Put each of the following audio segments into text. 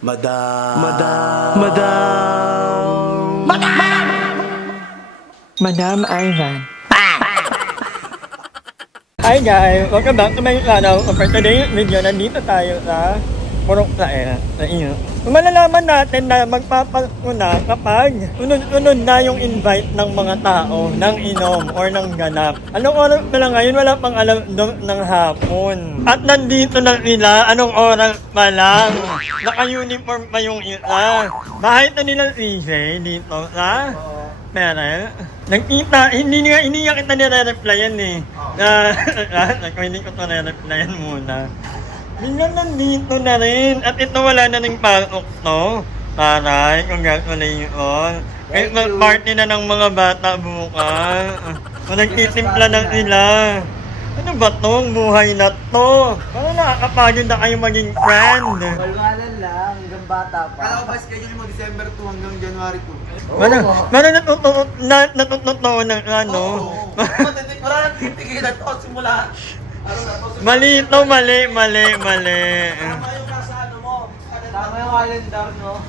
Madam. Madam Ivan. Hi guys! Welcome back to my channel. For today's video, nandito tayo sa Purok Plaera, sa inyo. Malalaman natin na magpapakuna kapag unod-unod na yung invite ng mga tao ng inom or ng ganap. Anong oras pa lang ngayon? Wala pang alam ng hapon. At nandito na sila, anong oras pa lang? Naka-uniform pa yung isa. Bahay ito nila CJ dito sa Perel. Nagkita, hindi nga kita nire-replyan eh. Hindi ko ito nire-replyan muna. Biglang nandito na rin. At ito wala na ng pasok to. Taray, congratulations. Kahit mag-party na ng mga bata bukas. Nagtitimpla na sila. Ano ba tong buhay na to? Parang nakakapagod na kayo maging friend. Walwalan lang, hanggang bata pa. Kala ko ba schedule mo December 2 hanggang January 2? Parang natututo ng ano. Wala nang titigilan to simula. Mali ito, mali. Tama yung nasa ano mo. Tama yung calendar, no?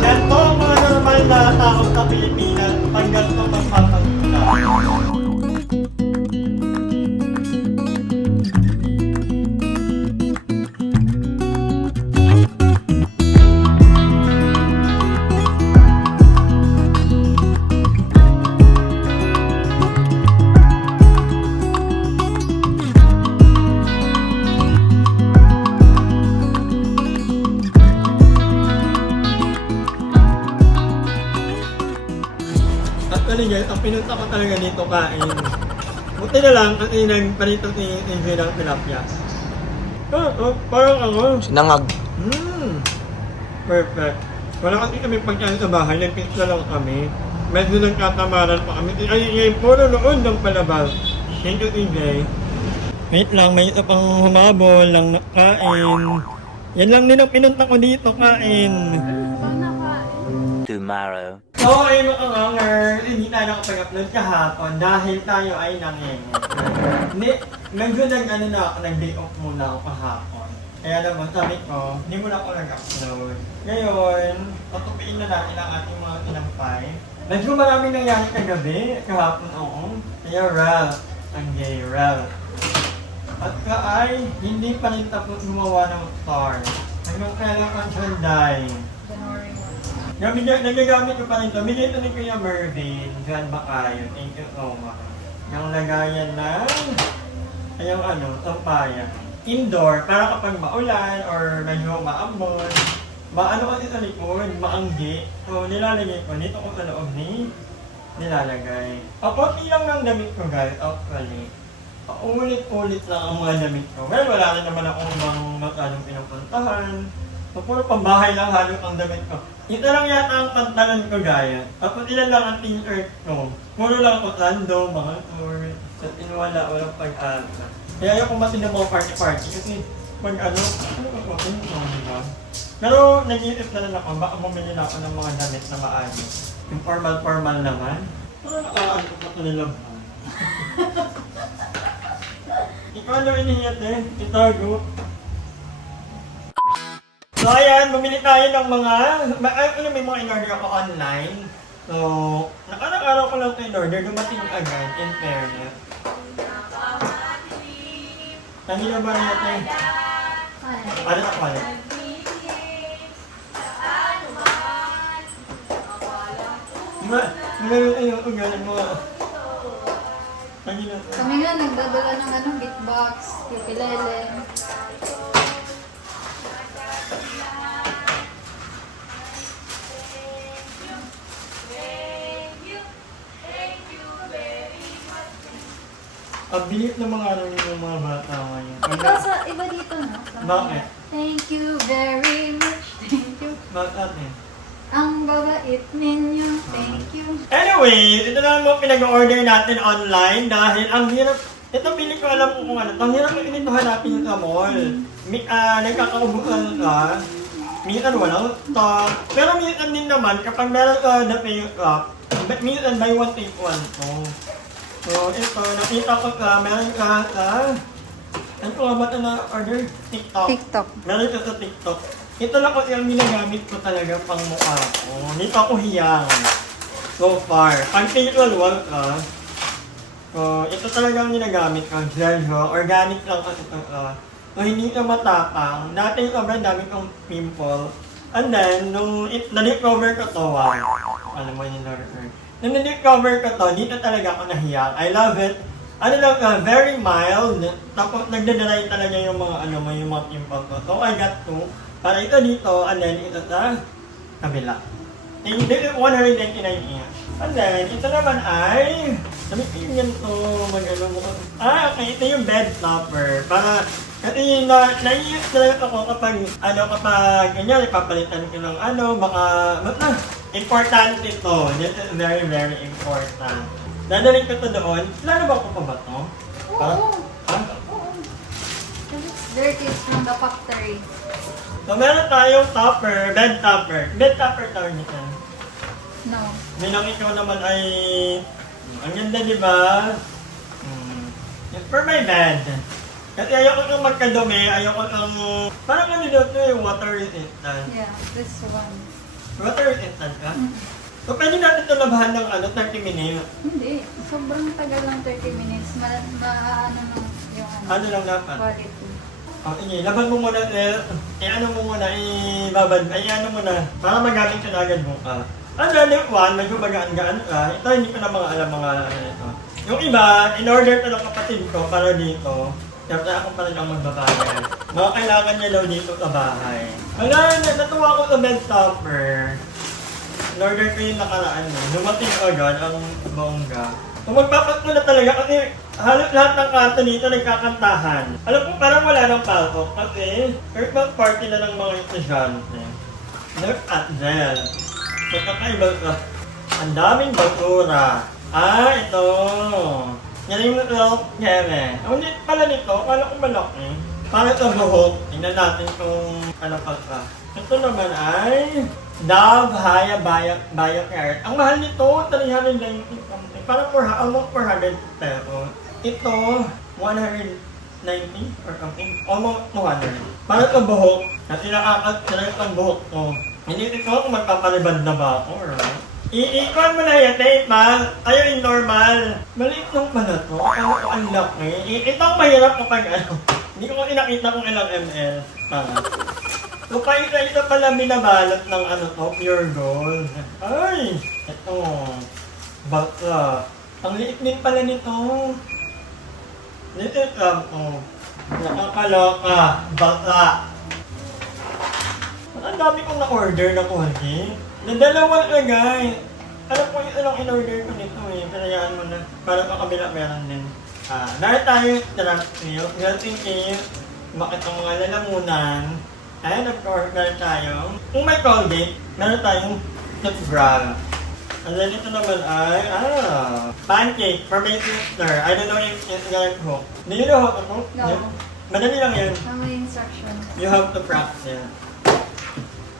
Ganito ang mga normal na tao sa Pilipinas pag ganito magpapagpunta. Actually guys, ang pinunta ko talaga dito kain. Buti na lang ang inang parito ni ng tilapia. Parang ano. Sinangag. Perfect. Wala kasi kami pagkain sa bahay, nagpizza lang kami. Medyo nagkatamaran pa kami. Ay, puro noon ng palabas. Thank you, TJ. Wait lang, may isa pang humabol lang kain. Yan lang din ang pinunta ko dito, kain. Tomorrow. So, ay mga nganger, hindi tayo nakapag-upload kahapon dahil tayo ay nangyayari. Medyo nag-day off muna ako kahapon. Kaya naman, sabi ko, hindi muna ako nag-upload. Ngayon, patupiin na natin ang ating mga tinampay. Medyo maraming nangyari kagabi, kahapon oo. Kaya Ralph, ang gay Ralph. At ay, hindi pa rin tapos gumawa ng star. Hanggang kailan ang Sunday. Nagagamit ko pa rin ito. Bigay ito ni Kuya Mervin. John Bacayo. Thank you so much. Yung lagayan ng yung sampayan. Indoor, para kapag maulan or medyo maambon. Maano kasi sa likod, maanggi. So nilalagay ko. Dito ko sa loob nilalagay. Konti lang ng damit ko guys, actually. Ulit-ulit lang ang mga damit ko. Well, wala rin naman akong masyadong pinupuntahan. So, puro pambahay lang halos ang damit ko. Ito lang yata ang pantalan ko gaya. Tapos ilan lang ang t-shirt ko. Puro lang ako sando, mga tour. Sa walang pag-asa. Kaya ayaw kong matin ng mga party-party. Kasi pag diba? Pero nag-iisip na lang ako, baka bumili na ako ng mga damit na maayos. Yung formal naman. Pero nakakaantok na ito nila ba? Ikaw ano inihiyat eh? Itago. So ayan, bumili tayo ng may mga in-order ako online. So, nakarang-araw ko lang ito in-order, dumating agad, in fairness. Kanina ba rin ito eh? Ano na pala? Diba, nagawin yung ugalan mo. Kami nga nagdadala ng beatbox, ukulele. Ang bilis ng mga yung mga bata ngayon. Iba dito no? Bakit? Thank you very much, thank you. Bakit? Ang babait ninyo, thank you. Anyway, ito na lang pinag-order natin online dahil ang hirap. Ito pili ko alam kung ano. Ang hirap yung inito hanapin sa mall. Nagkakaubukan ka. Minsan walang stock. Pero minsan din naman kapag meron ka na pay up, minsan buy one take one to. So, ito, nakita ko ka, meron ka ano ko ba ito na order? TikTok. TikTok. Meron ito sa TikTok. Ito lang kasi ang ginagamit ko talaga pang mukha ko. Dito ako hiyang. So far. Pag facial wall ka, so, ito talaga ang ginagamit ko. Gel, organic lang kasi ito. So, hindi ka matapang. Dati sobrang dami kong pimple. And then, nung na-recover ko to, wow. Alam mo yung na-recover. Nung na-recover ko to, dito talaga ako nahiyang. I love it. Ano lang, very mild. Tapos, nagdadry talaga yung mga, yung mga pimple ko. So, I got two. Para ito dito, and then ito sa kabila. And this is 199 inch. And then, ito naman ay, sabi ko yun to, mag-ano mo. Okay, ito yung bed topper. Para, kasi naiiyak talaga ako kapag, ganyan, ipapalitan ko ng baka, importante ito. This is very, very important. Dadalhin ko ito doon. Lalabak ko pa ba ito? Oo. Oo. It's dirty. It's from the factory. So, meron tayong topper, bed topper. Bed topper tawag nito. No. Minang ikaw naman ay, ang ganda di ba? It's for my bed. Kasi ayoko kang magkadumi, ayoko kang, parang ano dito yung water resistant. Yeah, this one. Water resistant ka? So, pwede natin ito labahan ng 30 minutes. Hindi. Sobrang tagal lang 30 minutes. Ano nung yung Ano lang dapat? quality. Sige, laban mo muna, ano mo muna, ano mo na, para magamit ka na agad mo ka. Ang lalim one, medyo magaan-gaan ka. Ito, hindi ko na alam mga ito. Yung iba, in-order ko ng kapatid ko para dito. Siyempre ako pa rin ang magbabayad. Mga kailangan niya daw dito sa bahay. Natuwa ko sa bed topper. In-order ko yung nakaraan mo. Dumating agad ang bongga. Kung magpapat mo na talaga kasi halos lahat ng kanto dito nagkakantahan. Alam ko parang wala ng paltok kasi Christmas party na ng mga estudyante. Look at them. So kakaiba ka. Ang daming basura. Ito. Yan yung self-care. Ang liit pala nito, akala ko malaki. Para sa buhok, tingnan natin kung ano pa ka. Ito naman ay Dove Haya Bio Carrot. Ang mahal nito, 390 something. Parang almost 400 pesos. Ito, 190 or something. Almost 200. Para sa buhok, kasi nakakasalit ang buhok ko. Hindi ito kung magpapalibad na ba ako, right? Iikon mo na yan, tape, ma. Ayaw yung normal. Maliit lang pala to. Ang laki. Ito ang mahirap kapag Hindi ko inakita kung ilang ml. So, ito pala binabalot ng pure gold. Ay! Ito. Baka. Ang liit din pala nito. Liit lang. Nakakaloka. Baka. Ang dami kong na-order na konti. Nadalawa na guys. Alam ko yung anong in-order ko nito Pinayaan mo na. Para pa kabila meron din. Dahil tayo trust milk. Melting cake. Bakit ang mga lalamunan. Ayan, nag-order tayo. Kung may Colgate, meron tayong toothbrush. And then ito naman ay, pancake for my sister. I don't know if it's gonna cook. Do you know how to cook? No. Madali lang yan. Ano yung instruction? You have to practice.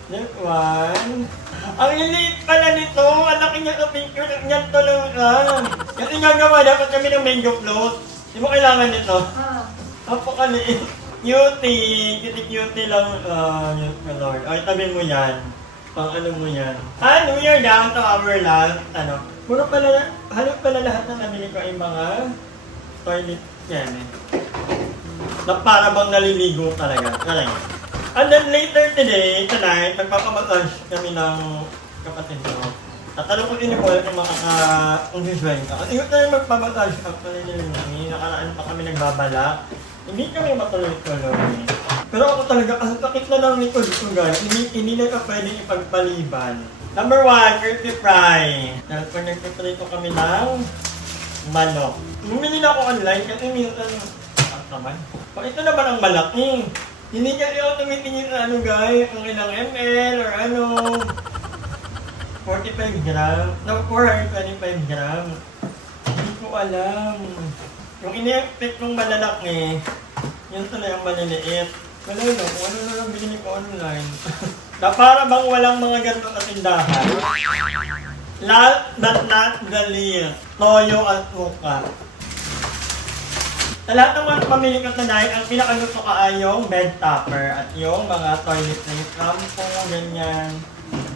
This one. Ang liliit pala nito. Ang laki niya sa picture. Yan talaga. Kasi gagawa dapat kami ng mango float. Di mo kailangan nito. Napakaliit. Cutie lang. Lord. O, itabi mo yan. Pang ano mo yan. And we are down to our last, halos pala lahat ng nabili ko ay mga toilet yan na para bang naliligo talaga. And then later tonight, magpapamassage kami ng kapatid ko. Tatanong ko din ko kung sisway ka. Kasi yun tayo magpapamassage actually nila. Nakaraan pa kami nagbabala. Hindi kami matuloy-tuloy. Pero ako talaga, kasi sakit na ng likod ko guys. Hindi na ka pwedeng ipagpaliban. Number 1, curly fry. Dahil pag nagpiprito kami ng manok. Bumili na ako online kasi minsan naman. Ito naman ang malaki. Hindi kasi ako tumitingin na guys, kung ilang ml or 45 gram. No, 425 gram. Hindi ko alam. Yung ini-expect kong malalaki, yun tuloy ang maliliit. Wala na, kung ano na lang binili ko online. Na para bang walang mga ganito na tindahan. Last but not the least, toyo at suka. Sa lahat ng mga pamili ko tonight, ang pinakagusto ko ay yung bed topper at yung mga toilet na shampoo, ganyan.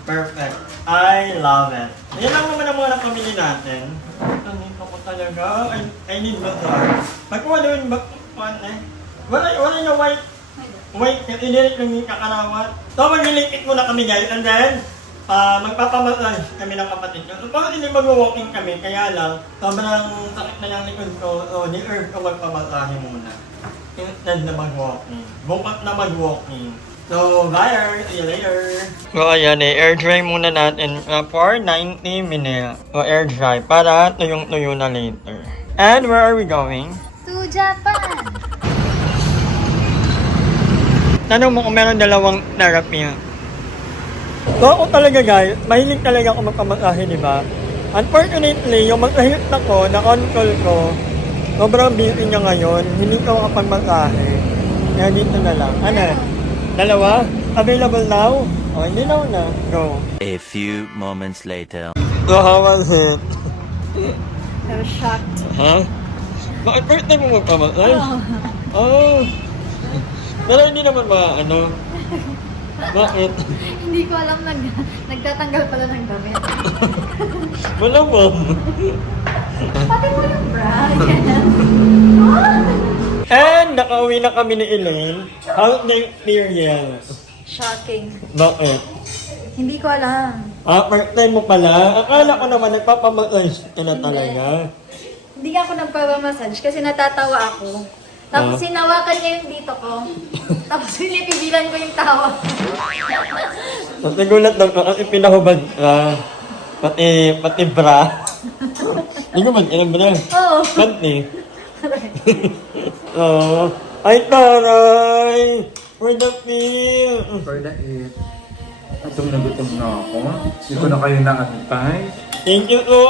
Perfect. I love it. Yan lang naman ang mga napamili natin. Nandito ko talaga. I need bazaar. Pagkuha naman bakpan eh. Wala na white. White, inilit lang yung kakarawat. So maglilipit muna kami guys and then magpapamassage kami ng kapatid ko. So parang hindi mag-walking kami, kaya lang sobrang sakit na yung likod ko. So ni-herb ko magpamassage muna. Instead na mag-walking. Bukas na mag-walking. So, bye! See you later! So, ayan air dry muna natin for 90 minutes. So, air dry para tuyong-tuyo na later. And where are we going? To Japan! Tanong mo kung meron dalawang therapy. So, ako talaga guys, mahilig talaga ako magpamasahe, di ba? Unfortunately, yung magsahit ako, na-on-call ko, sobrang busy niya ngayon, hindi ko makapagmasahe. Kaya dito na lang. Ano? Dalawa? Available now? Oh, hindi na na. Go. A few moments later. So, how was it? I was shocked. Huh? Bakit first time mo magpamasahe? Oh. Pero hindi naman ba, ano? Bakit? Hindi ko alam, nagtatanggal pala ng damit. Wala ba? Pati mo yung bra. And nakauwi na kami ni Elaine. How's the experience? Shocking. Bakit? Hindi ko alam. First time mo pala? Akala ko naman nagpapamassage ka na talaga. Hindi ako nagpapamassage kasi natatawa ako. Tapos sinawakan niya yung dito ko. Tapos pinipigilan ko yung tawa. So, nagulat lang ko kasi pinahubad ka. Pati bra. Hindi ko man ilang bra. Oo. Pati. Oh. Ay, taray! For the feel! For the eat. Gutom na ako. Hindi ko na kayo naantay. Thank you so,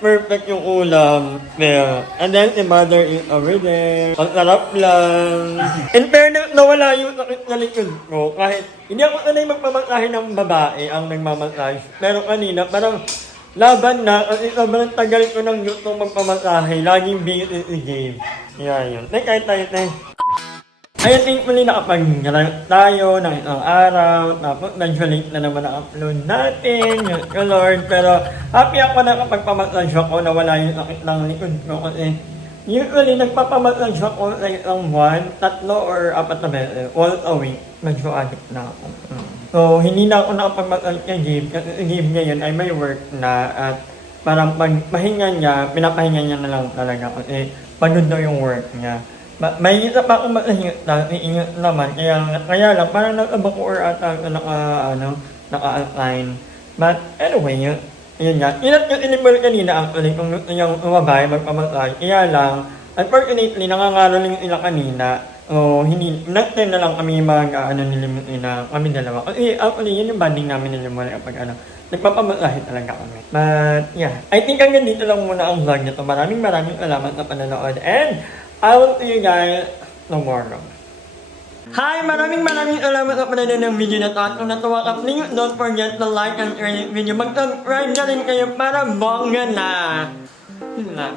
perfect yung ulam. There. And then, si mother is over there. Ang sarap lang. In fairness, nawala yung sakit na likod ko. Kahit, hindi ako sanay magmamasahe ng babae ang nagmamasahe. Pero kanina, parang laban na kasi sobrang tagal ko ng gusto magpamasahe. Laging busy si Gabe. Yeah, yun. Kahit tayo. Ayun, thankfully nakapag-rant tayo ng isang araw. Tapos nag-late na naman ang upload natin. Yung Lord. Pero happy ako na kapag pamassage ako na wala yung sakit ng likod ko. Kasi usually nagpapamassage ako sa isang buwan, 3 or 4 na beses. Once a week. Medyo addict na ako. So hindi na ako nakapag-massage kay Gabe. Kasi si Gabe ngayon ay may work na. At parang pag mahinga niya, pinapahinga niya na lang talaga. Kasi pagod daw yung work niya. May isa pa akong masahingat na, iingat naman, kaya lang, parang nag-abako or ata naka-assign. But anyway, yun nga. Inat yung inimbol kanina actually kung gusto niyang umabay, magpamassage. Kaya lang, unfortunately, nangangalo lang sila kanina. So, hindi, next time na lang kami nilimit na kami dalawa. Kasi actually, yun yung banding namin nilimit kapag nagpapamasahe talaga kami. But yeah, I think hanggang dito lang muna ang vlog nito. Maraming salamat sa panonood. And I will see you guys tomorrow. Hi! Maraming salamat sa panonood ng video na to. At kung natuwa ka, please don't forget to like and share this video. Mag-subscribe na rin kayo para bongga na. Yun na.